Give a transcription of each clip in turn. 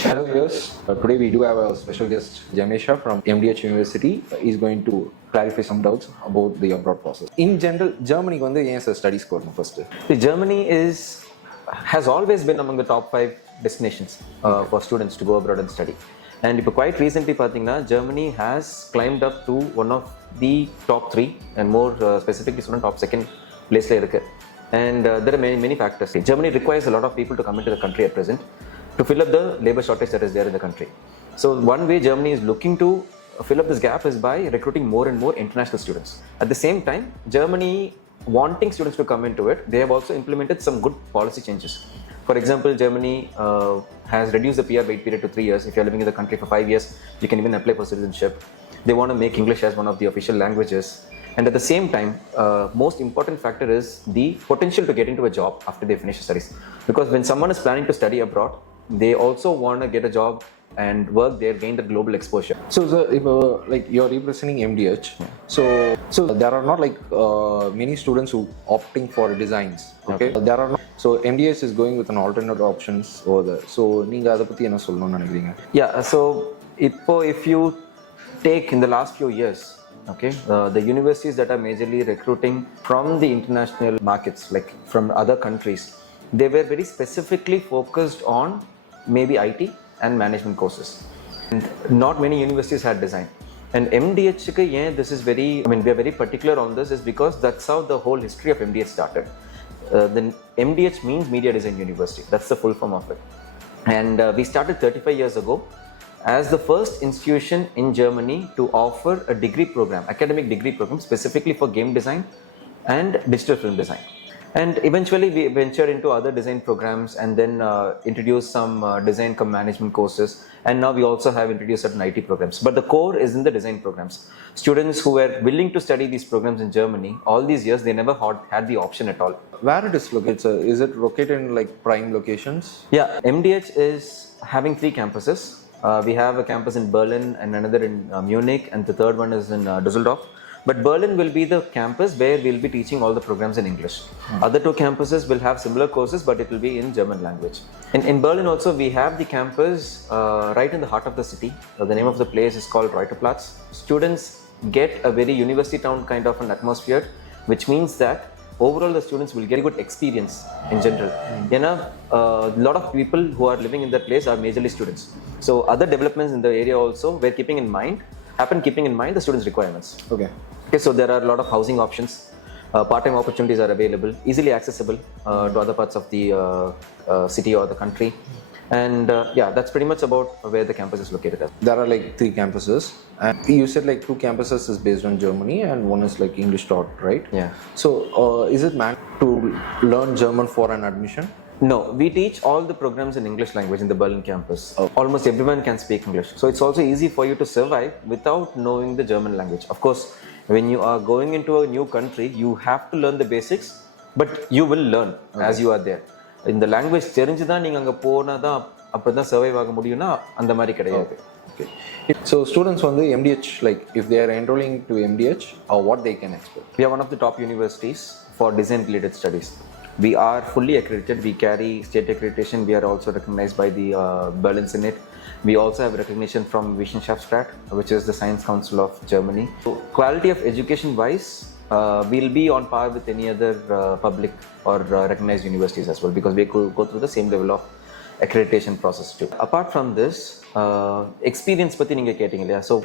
Hello viewers, today we do have a special guest Jamesha from MDH University. He's going to clarify some doubts about the abroad process. In general, Germany வந்து ஏன் sir study score first? Germany has always been among the top 5 destinations for students to go abroad and study. And quite recently, Germany has climbed up to one of the top 3 and more specifically top 2nd place. And there are many factors. Germany requires a lot of people to come into the country at present to fill up the labor shortage that is there in the country. So one way Germany is looking to fill up this gap is by recruiting more and more international students. At the same time, Germany wanting students to come into it, they have also implemented some good policy changes. For example, Germany has reduced the PR wait period to 3 years. If you're living in the country for 5 years, you can even apply for citizenship. They want to make English as one of the official languages. And at the same time, most important factor is the potential to get into a job after they finish studies. Because when someone is planning to study abroad, they also want to get a job and work there, gain the global exposure. So if like you're representing MDH, so there are not like many students who opting for designs. Okay, there are not. So MDH is going with an alternate options over there. So நீங்க அதை பத்தி என்ன சொல்லணும்னு நினைக்கிறீங்க? Yeah, so if you take in the last few years, okay, the universities that are majorly recruiting from the international markets, like from other countries, they were very specifically focused on maybe IT and management courses. And not many universities had design. And MDH, this is very, we are very particular on this is because that's how the whole history of MDH started. The MDH means Media Design University. That's the full form of it. And we started 35 years ago as the first institution in Germany to offer a degree program, academic degree program specifically for game design and digital film design. And eventually we ventured into other design programs and then introduced some design cum management courses, and now we also have introduced certain IT programs. But the core is in the design programs. Students who were willing to study these programs in Germany, all these years they never had the option at all. Where it is located, sir? Is it located in like prime locations? Yeah, MDH is having 3 campuses. We have a campus in Berlin and another in Munich, and the third one is in Düsseldorf. But Berlin will be the campus where we'll be teaching all the programs in English. Other 2 campuses will have similar courses, but it will be in German language. In Berlin also, we have the campus right in the heart of the city. The name of the place is called Reuterplatz. Students get a very university town kind of an atmosphere, which means that overall the students will get a good experience in general. A lot of people who are living in that place are majorly students. So other developments in the area also we're keeping in mind the students' requirements. Okay, so there are a lot of housing options. Part-time opportunities are available, easily accessible to other parts of the city or the country. And that's pretty much about where the campus is located at. There are like 3 campuses, and you said like 2 campuses is based on Germany and one is like English taught, right? Yeah. So is it meant to learn German for an admission? No, we teach all the programs in English language in the Berlin campus. Almost everyone can speak English. So it's also easy for you to survive without knowing the German language. Of course, when you are going into a new country, you have to learn the basics, but you will learn as you are there. In the language தெரிஞ்சுதான் நீங்க அங்க போனாதான் அப்பதான் survive ஆக முடியும்னா அந்த மாதிரி கிடையாது. Okay. So students on the MDH, like if they are enrolling to MDH, or what they can expect? We are one of the top universities for design related studies. We are fully accredited. We carry state accreditation. We are also recognized by the Berlin Senate. We also have recognition from Wissenschaftsrat, which is the Science Council of Germany. So quality of education wise, we'll be on par with any other public or recognized universities as well, because we go through the same level of accreditation process too. Apart from this, experience patti neenga kettinga. So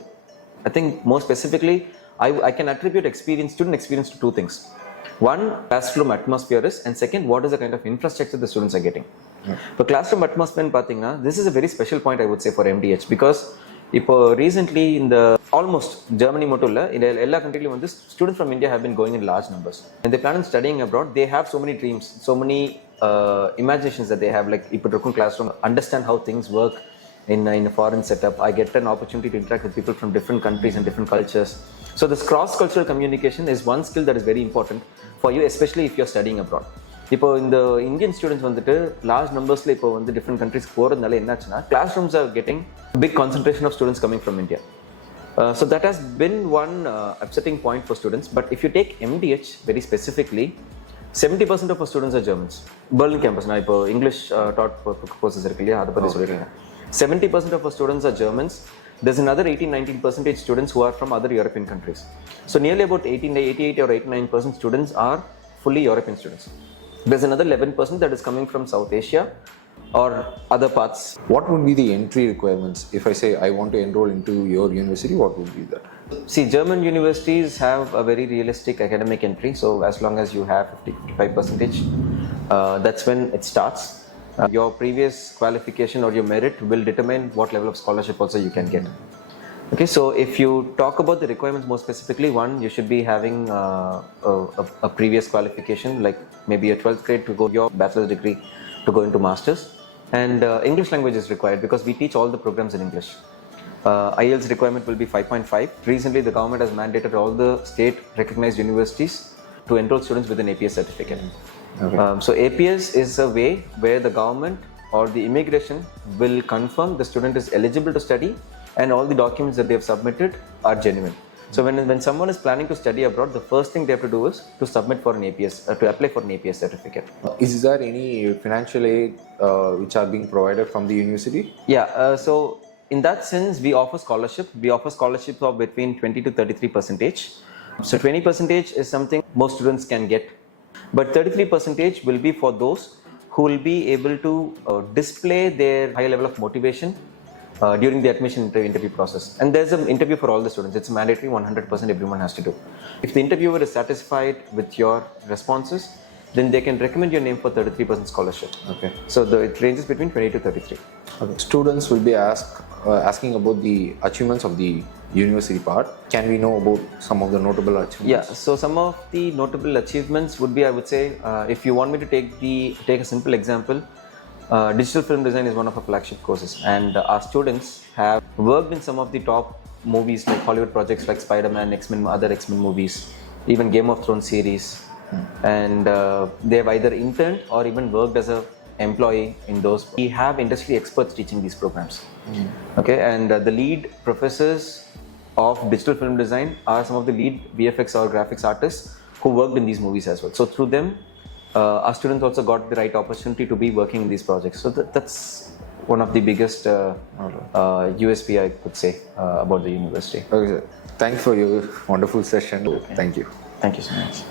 I think more specifically, I can attribute student experience to 2 things. One, classroom atmosphere is, and second, what is the kind of infrastructure the students are getting. For classroom atmosphere, this is a very special point I would say for MDH, because recently in the almost Germany motulla in all countries, students from India have been going in large numbers, and they plan on studying abroad. They have so many dreams, so many imaginations that they have, like classroom, understand how things work in a foreign setup. I get an opportunity to interact with people from different countries and different cultures. So this cross-cultural communication is one skill that is very important for you, especially if you're studying abroad. இப்போ இந்த Indian students வந்துட்டு large நம்பர்ஸில் இப்போ வந்து different countries போகிறதுனால என்னாச்சுன்னா classrooms are getting big concentration of students coming from India. So that has been one upsetting point for students. But if you take MDH very specifically, 70% of our students are Germans. Berlin campus, நான் இப்போ English dot courses இருக்கு இல்லையா, அதை பற்றி சொல்லியிருக்கேன். 70% of our students are Germans. There's another 18-19% students who are from other European countries. So nearly about 88 or 89% students are fully European students. There's another 11% that is coming from South Asia or other parts. What would be the entry requirements? If I say I want to enroll into your university, what would be that? See, German universities have a very realistic academic entry. So as long as you have 50-55%, that's when it starts. Your previous qualification or your merit will determine what level of scholarship also you can get. Okay, so if you talk about the requirements more specifically, one, you should be having a previous qualification, like maybe a 12th grade to go your bachelor's degree to go into master's. And English language is required because we teach all the programs in English. IELTS requirement will be 5.5. Recently, the government has mandated all the state recognized universities to enroll students with an APS certificate. Okay. So APS is a way where the government or the immigration will confirm the student is eligible to study and all the documents that they have submitted are genuine. So when someone is planning to study abroad, the first thing they have to do is to submit for an APS, to apply for an APS certificate. Is there any financial aid which are being provided from the university? Yeah, so in that sense, we offer scholarship. We offer scholarships of between 20 to 33%. So 20% is something most students can get. But 33% will be for those who will be able to display their high level of motivation during the admission interview process. And there's an interview for all the students. It's mandatory, 100% everyone has to do. If the interviewer is satisfied with your responses, then they can recommend your name for 33% scholarship. Okay. So it ranges between 20 to 33. Okay. Students will be asking about the achievements of the university part. Can we know about some of the notable achievements? Yeah, so some of the notable achievements would be, I would say, if you want me to take a simple example, digital film design is one of our flagship courses, and our students have worked in some of the top movies like Hollywood projects like Spider-Man, X-Men, other X-Men movies, even Game of Thrones series, and they have either interned or even worked as a employee in those. We have industry experts teaching these programs. Okay, and the lead professors of digital film design are some of the lead VFX or graphics artists who worked in these movies as well. So through them, our students also got the right opportunity to be working in these projects. So that's one of the biggest USP I could say about the university. Okay, sir. Thanks for your wonderful session. Thank you. Thank you so much.